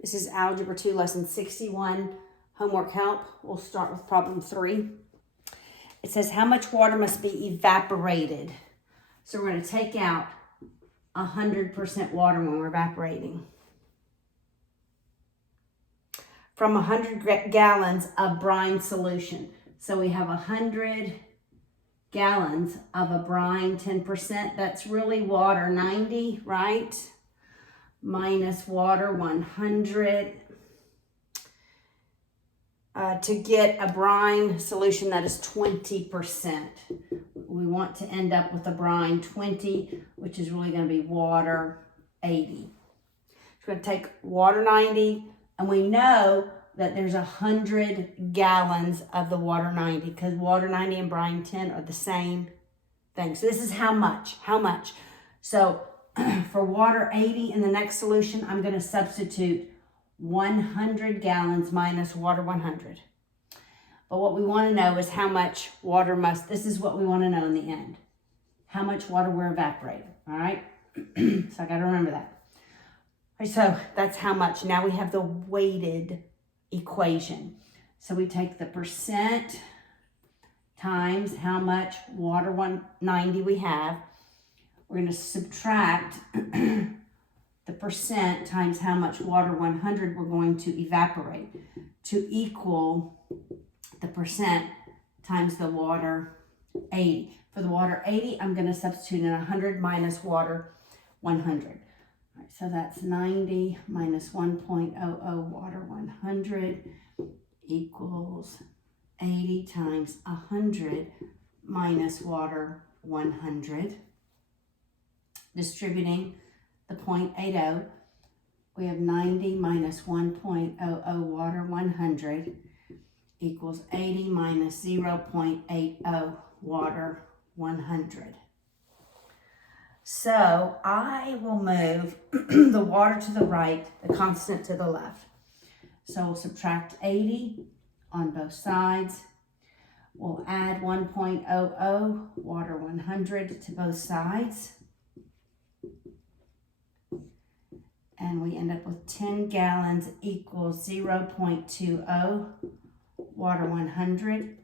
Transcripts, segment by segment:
This is Algebra 2, Lesson 61, homework help. We'll start with problem 3. It says, how much water must be evaporated? So we're going to take out 100% water when we're evaporating. From 100 gallons of brine solution. So we have 100 gallons of a brine, 10%. That's really water, 90, right? Minus water, 100. To get a brine solution that is 20%. We want to end up with a brine 20, which is really going to be water 80. So we're going to take water 90, and we know that there's 100 gallons of the water 90, because water 90 and brine 10 are the same thing. So this is how much. So for water 80 in the next solution, I'm going to substitute 100 gallons minus water 100. But what we want to know is how much water this is what we want to know in the end. How much water we're evaporating, all right? So I got to remember that. All right, so that's how much. Now we have the weighted equation. So we take the percent times how much water 190 we have. We're going to subtract the percent times how much water 100 we're going to evaporate to equal the percent times the water 80. For the water 80, I'm going to substitute in 100 minus water 100. All right, so that's 90 minus 1.00 water 100 equals 80 times 100 minus water 100. Distributing the 0.80, we have 90 minus 1.00 water 100 equals 80 minus 0.80 water 100. So I will move the water to the right, the constant to the left. So we'll subtract 80 on both sides. We'll add 1.00 water 100 to both sides. And we end up with 10 gallons equals 0.20 water 100.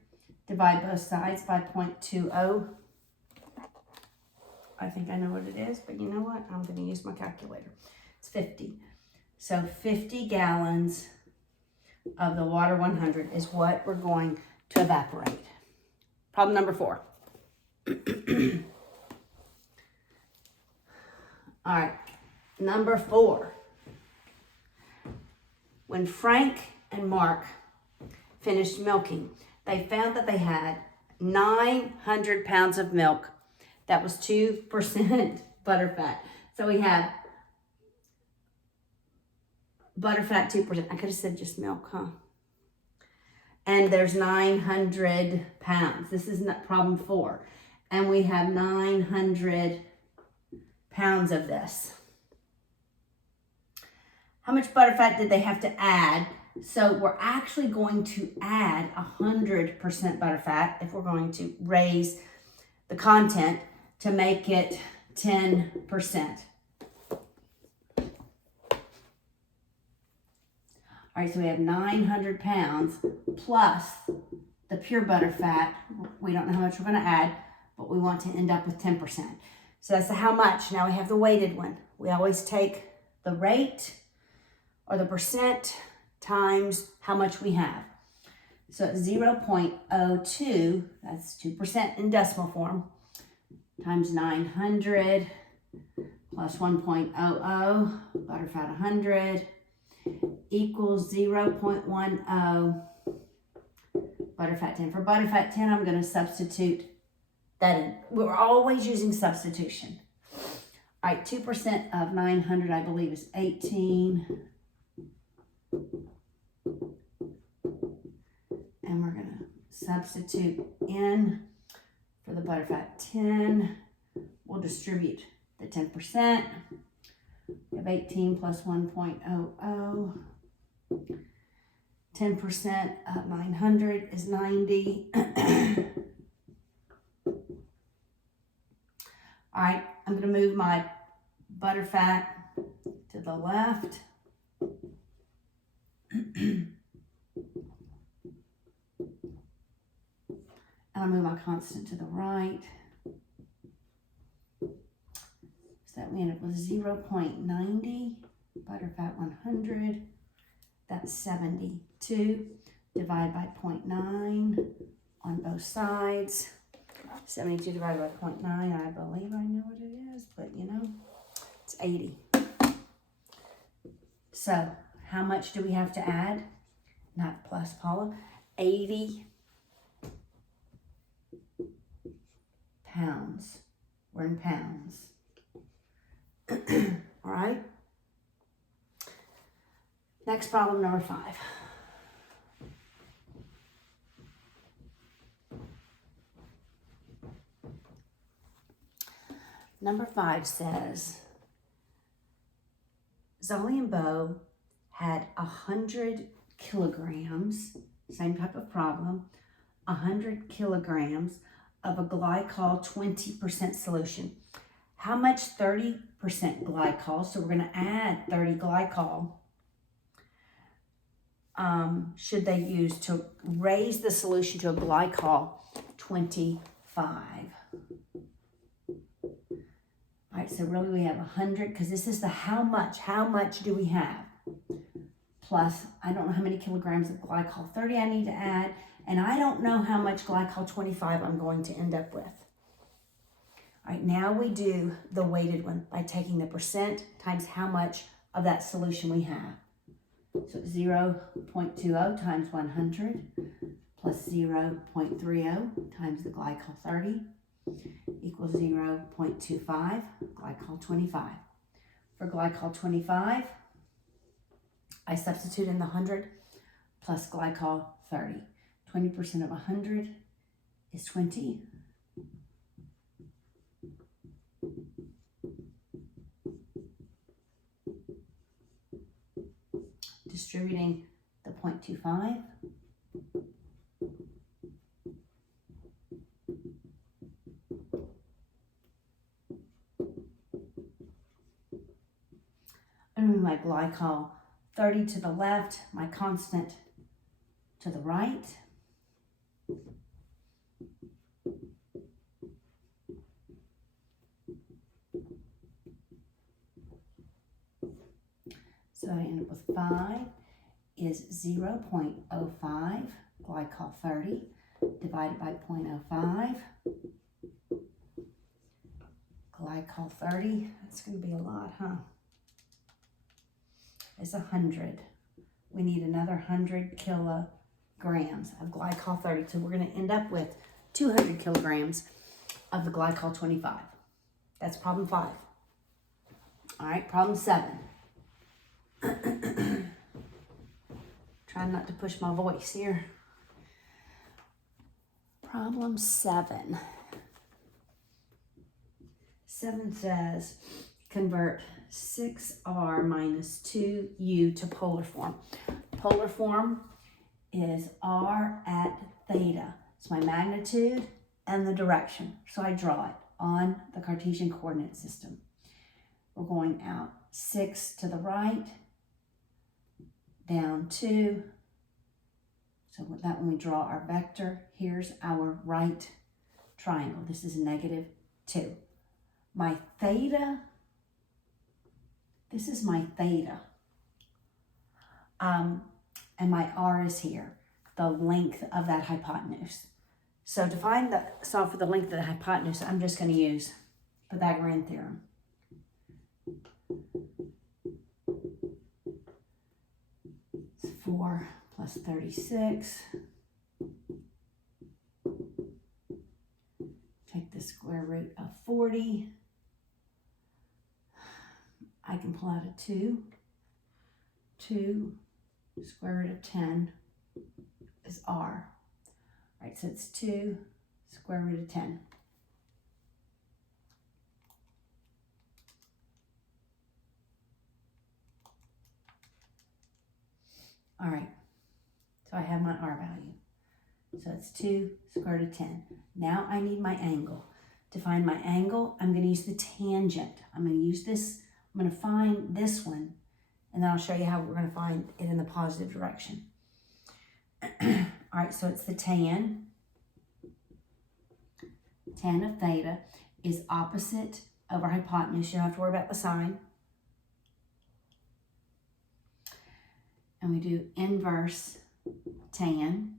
Divide both sides by 0.20. I think I know what it is, but you know what? I'm going to use my calculator. It's 50. So 50 gallons of the water 100 is what we're going to evaporate. Problem number 4. All right. Number 4, when Frank and Mark finished milking, they found that they had 900 pounds of milk that was 2% butterfat. So we have butterfat 2%. I could have said just milk, huh? And there's 900 pounds. This is not problem 4. And we have 900 pounds of this. How much butterfat did they have to add? So we're actually going to add 100% butterfat if we're going to raise the content to make it 10%. All right, so we have 900 pounds plus the pure butterfat. We don't know how much we're going to add, but we want to end up with 10%. So that's the how much. Now we have the weighted one. We always take the rate or the percent times how much we have. So it's 0.02, that's 2% in decimal form, times 900 plus 1.00, butterfat 100, equals 0.10, butterfat 10. For butterfat 10, I'm going to substitute that in. We're always using substitution. All right, 2% of 900, I believe, is 18. And we're going to substitute in for the butterfat 10. We'll distribute the 10%. We have 18 plus 1.00. 10% of 900 is 90. All right, I'm going to move my butterfat to the left. I'll move my constant to the right. So that we end up with 0.90, butterfat 100, that's 72, divide by 0.9 on both sides. 72 divided by 0.9, I believe I know what it is, but you know, it's 80. So how much do we have to add? Not plus, Paula. 80 pounds. We're in pounds. All right. Next problem, number 5. Number 5 says, Zolly and Bo had 100 kilograms, same type of problem, 100 kilograms of a glycol 20% solution. How much 30% glycol, so we're going to add 30 glycol, should they use to raise the solution to a glycol 25? All right, so really we have 100, because this is the how much do we have? Plus, I don't know how many kilograms of glycol 30 I need to add, and I don't know how much glycol 25 I'm going to end up with. All right, now we do the weighted one by taking the percent times how much of that solution we have. So 0.20 times 100 plus 0.30 times the glycol 30 equals 0.25 glycol 25. For glycol 25, I substitute in the 100 plus glycol 30. 20% of 100 is 20. Distributing the 0.25. I'm moving my glycol 30 to the left, my constant to the right. So I end up with 5 is 0.05 glycol 30 divided by 0.05. Glycol 30, that's going to be a lot, huh? It's 100. We need another 100 kilograms of glycol 30. So we're going to end up with 200 kilograms of the glycol 25. That's problem 5. All right, problem 7. Trying not to push my voice here. Problem 7. 7 says, convert 6r minus 2u to polar form. Polar form is r at theta. It's my magnitude and the direction. So I draw it on the Cartesian coordinate system. We're going out 6 to the right, down 2. So with that, when we draw our vector, here's our right triangle. This is negative 2. My theta, this is my theta. And my r is here, the length of that hypotenuse. So to solve for the length of the hypotenuse, I'm just going to use Pythagorean theorem. It's 4 plus 36. Take the square root of 40. I can pull out a 2. 2 square root of 10 is r. All right, so it's 2 square root of 10. All right, so I have my r value. So it's 2 square root of 10. Now I need my angle. To find my angle, I'm going to use the tangent. I'm going to use this. I'm going to find this one, and then I'll show you how we're going to find it in the positive direction. All right, so it's the tan tan of theta is opposite over hypotenuse. You don't have to worry about the sign. And we do inverse tan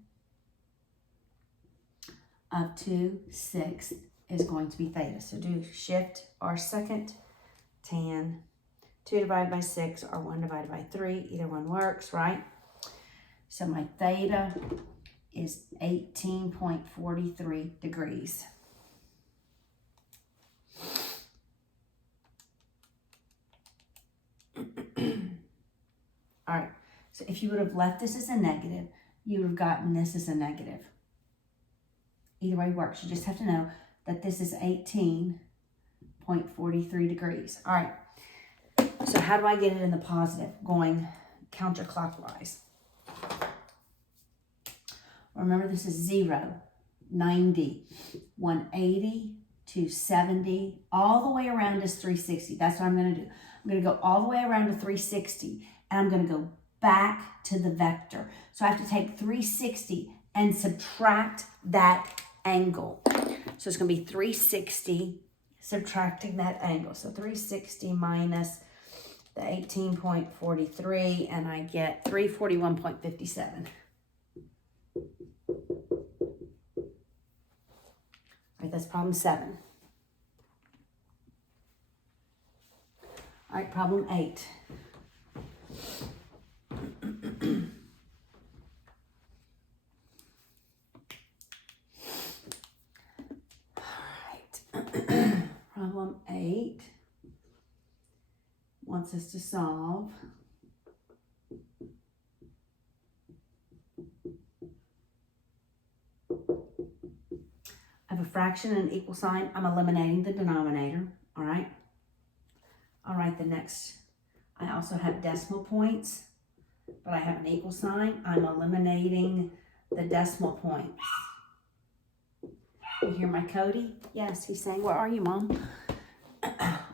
of 2/6 is going to be theta. So do shift r second tan 2 divided by 6 or 1 divided by 3. Either one works, right? So my theta is 18.43 degrees. All right, so if you would have left this as a negative, you would have gotten this as a negative. Either way works. You just have to know that this is 18.43 degrees. All right, so how do I get it in the positive? Going counterclockwise. Remember, this is 0, 90, 180, 270, all the way around is 360. That's what I'm going to do. I'm going to go all the way around to 360, and I'm going to go back to the vector. So I have to take 360 and subtract that angle. So it's going to be 360 subtracting that angle. So 360 minus the 18.43, and I get 341.57. All right, that's problem 7. All right, problem 8. Problem 8 wants us to solve I have a fraction and an equal sign. I'm eliminating the denominator, all right? All right, the next, I also have decimal points, but I have an equal sign. I'm eliminating the decimal points. You hear my Cody? Yes, he's saying, where are you, Mom?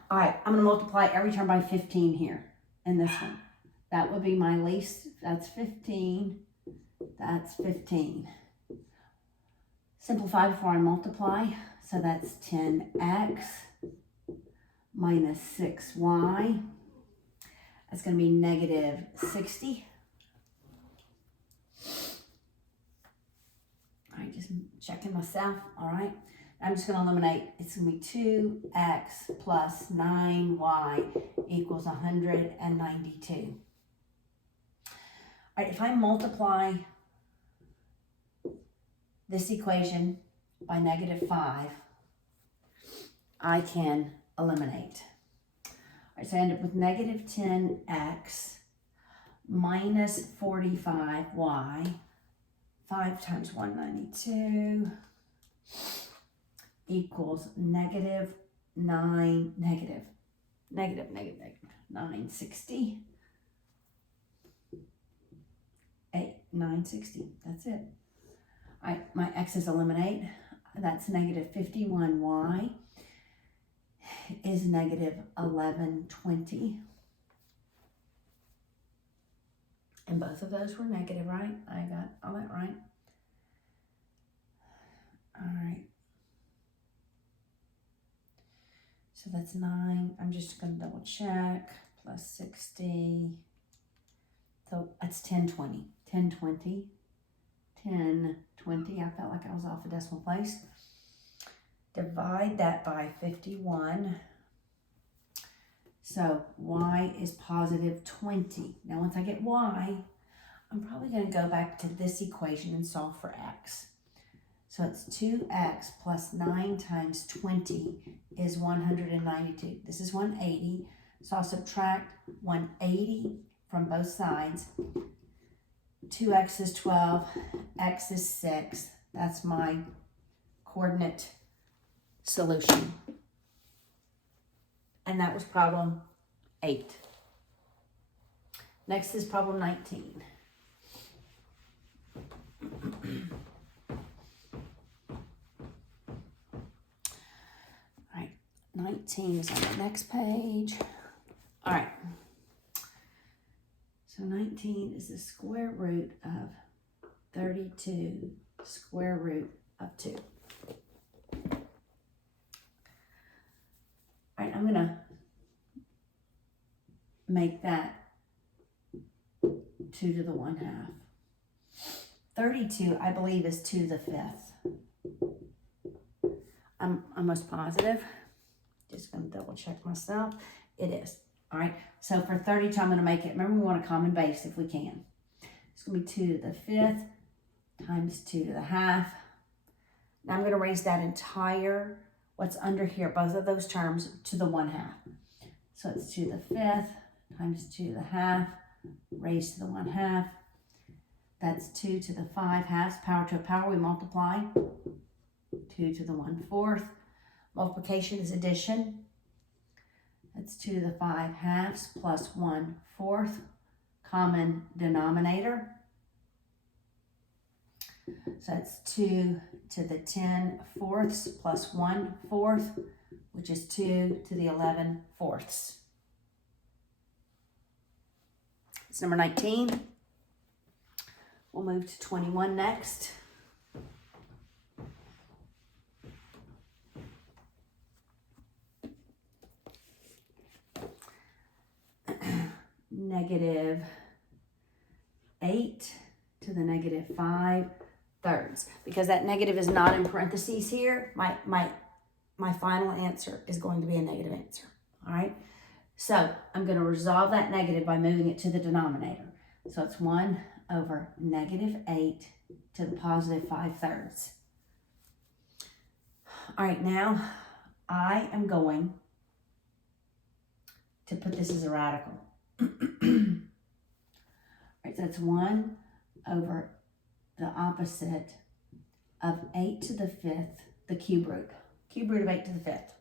All right, I'm gonna multiply every term by 15 here in this one. That would be my least, that's 15, that's 15. Simplify before I multiply, so that's 10x minus 6y. That's gonna be negative 60. All right, just checking myself, all right? I'm just gonna eliminate, it's gonna be 2x plus 9y equals 192. All right, if I multiply this equation by negative 5, I can eliminate. All right, so I end up with negative 10x minus 45y. 5 times 192 equals negative 960. 960, that's it. All right, my x's eliminate. That's negative 51y is negative 1120. And both of those were negative, right? I got all that right. All right. So that's 9. I'm just going to double check. Plus 60. So that's 1020. 1020. 1020. I felt like I was off a decimal place. Divide that by 51. So y is positive 20. Now once I get y, I'm probably going to go back to this equation and solve for x. So it's 2x plus 9 times 20 is 192. This is 180. So I'll subtract 180 from both sides. 2x is 12, x is 6. That's my coordinate solution. And that was problem 8. Next is problem 19. All right, 19 is on the next page. All right. So 19 is the square root of 32 square root of 2. make that 2 to the 1/2. 32, I believe, is 2 to the 5th. I'm almost positive. Just going to double check myself. It is. All right. So for 32, I'm going to make it, remember we want a common base if we can. It's going to be 2 to the 5th times 2 to the 1/2. Now I'm going to raise that entire, what's under here, both of those terms, to the 1/2. So it's 2 to the 5th times 2 to the 1/2 raised to the 1/2. That's 2 to the 5/2. Power to a power, we multiply. 2 to the 1/4. Multiplication is addition. That's 2 to the 5/2 plus 1/4. Common denominator. So that's 2 to the 10/4 plus 1/4, which is 2 to the 11/4. It's number 19. We'll move to 21 next. -8 to the -5/3. Because that negative is not in parentheses here, my final answer is going to be a negative answer. All right? So I'm going to resolve that negative by moving it to the denominator. So it's 1 over -8 to the +5/3. All right, now I am going to put this as a radical. All right, so that's 1 over the opposite of 8 to the 5th, the cube root. Cube root of 8 to the 5th.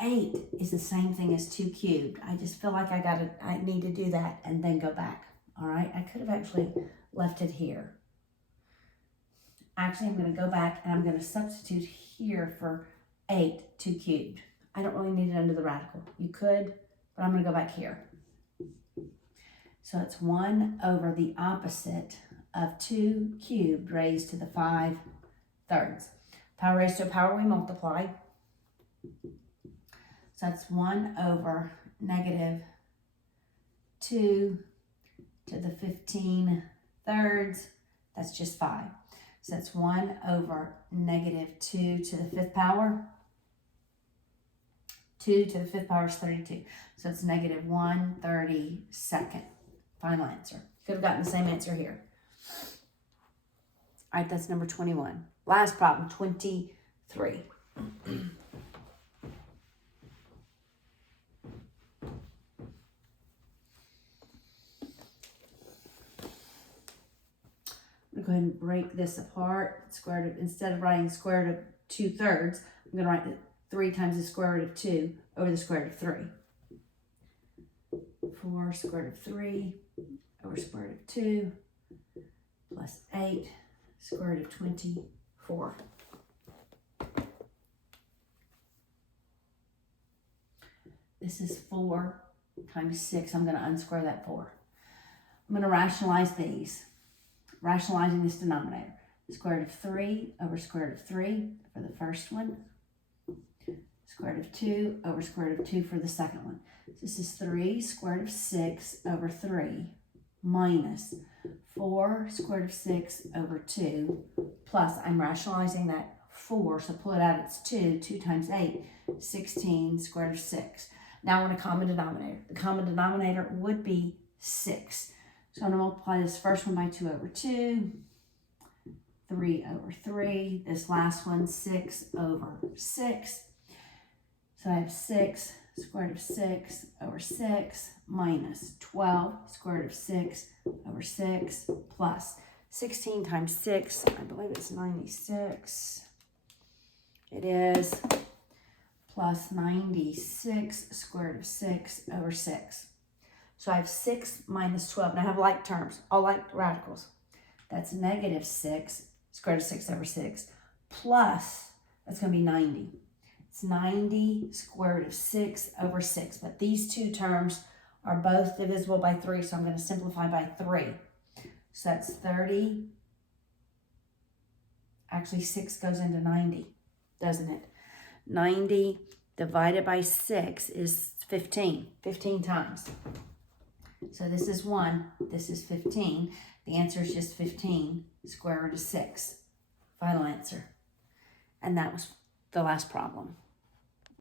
8 is the same thing as 2 cubed. I just feel like I need to do that and then go back. All right, I could have actually left it here. Actually, I'm going to go back and I'm going to substitute here for 8, 2 cubed. I don't really need it under the radical. You could, but I'm going to go back here. So it's 1 over the opposite of 2 cubed raised to the 5/3. Power raised to a power, we multiply. So that's 1 over -2 to the 15/3. That's just 5. So that's 1 over -2 to the 5th power. 2 to the 5th power is 32. So it's -1/32. Final answer. Could have gotten the same answer here. All right, that's number 21. Last problem, 23. I'm going to go ahead and break this apart. Square root of, instead of writing square root of 2/3, I'm going to write 3 times the square root of 2 over the square root of 3. 4 square root of 3 over square root of 2 plus 8 square root of 24. This is 4 times 6. I'm going to unsquare that 4. I'm going to rationalize these. Rationalizing this denominator. Square root of 3 over square root of 3 for the first one. Square root of 2 over square root of 2 for the second one. So this is 3 square root of 6 over 3 minus 4 square root of 6 over 2 plus, I'm rationalizing that 4, so pull it out, it's 2. 2 times 8, 16 square root of 6. Now I want a common denominator. The common denominator would be 6. So I'm going to multiply this first one by 2 over 2, 3 over 3. This last one, 6 over 6. So I have 6 square root of 6 over 6 minus 12 square root of 6 over 6 plus 16 times 6. I believe it's 96. It is plus 96 square root of 6 over 6. So I have 6 minus 12. And I have like terms, all like radicals. That's -6 square root of 6 over 6 plus, that's going to be 90. It's 90 square root of 6 over 6. But these two terms are both divisible by 3, so I'm going to simplify by 3. So that's 30. Actually, 6 goes into 90, doesn't it? 90 divided by 6 is 15. 15 times. So this is 1, this is 15. The answer is just 15. Square root of 6. Final answer. And that was the last problem.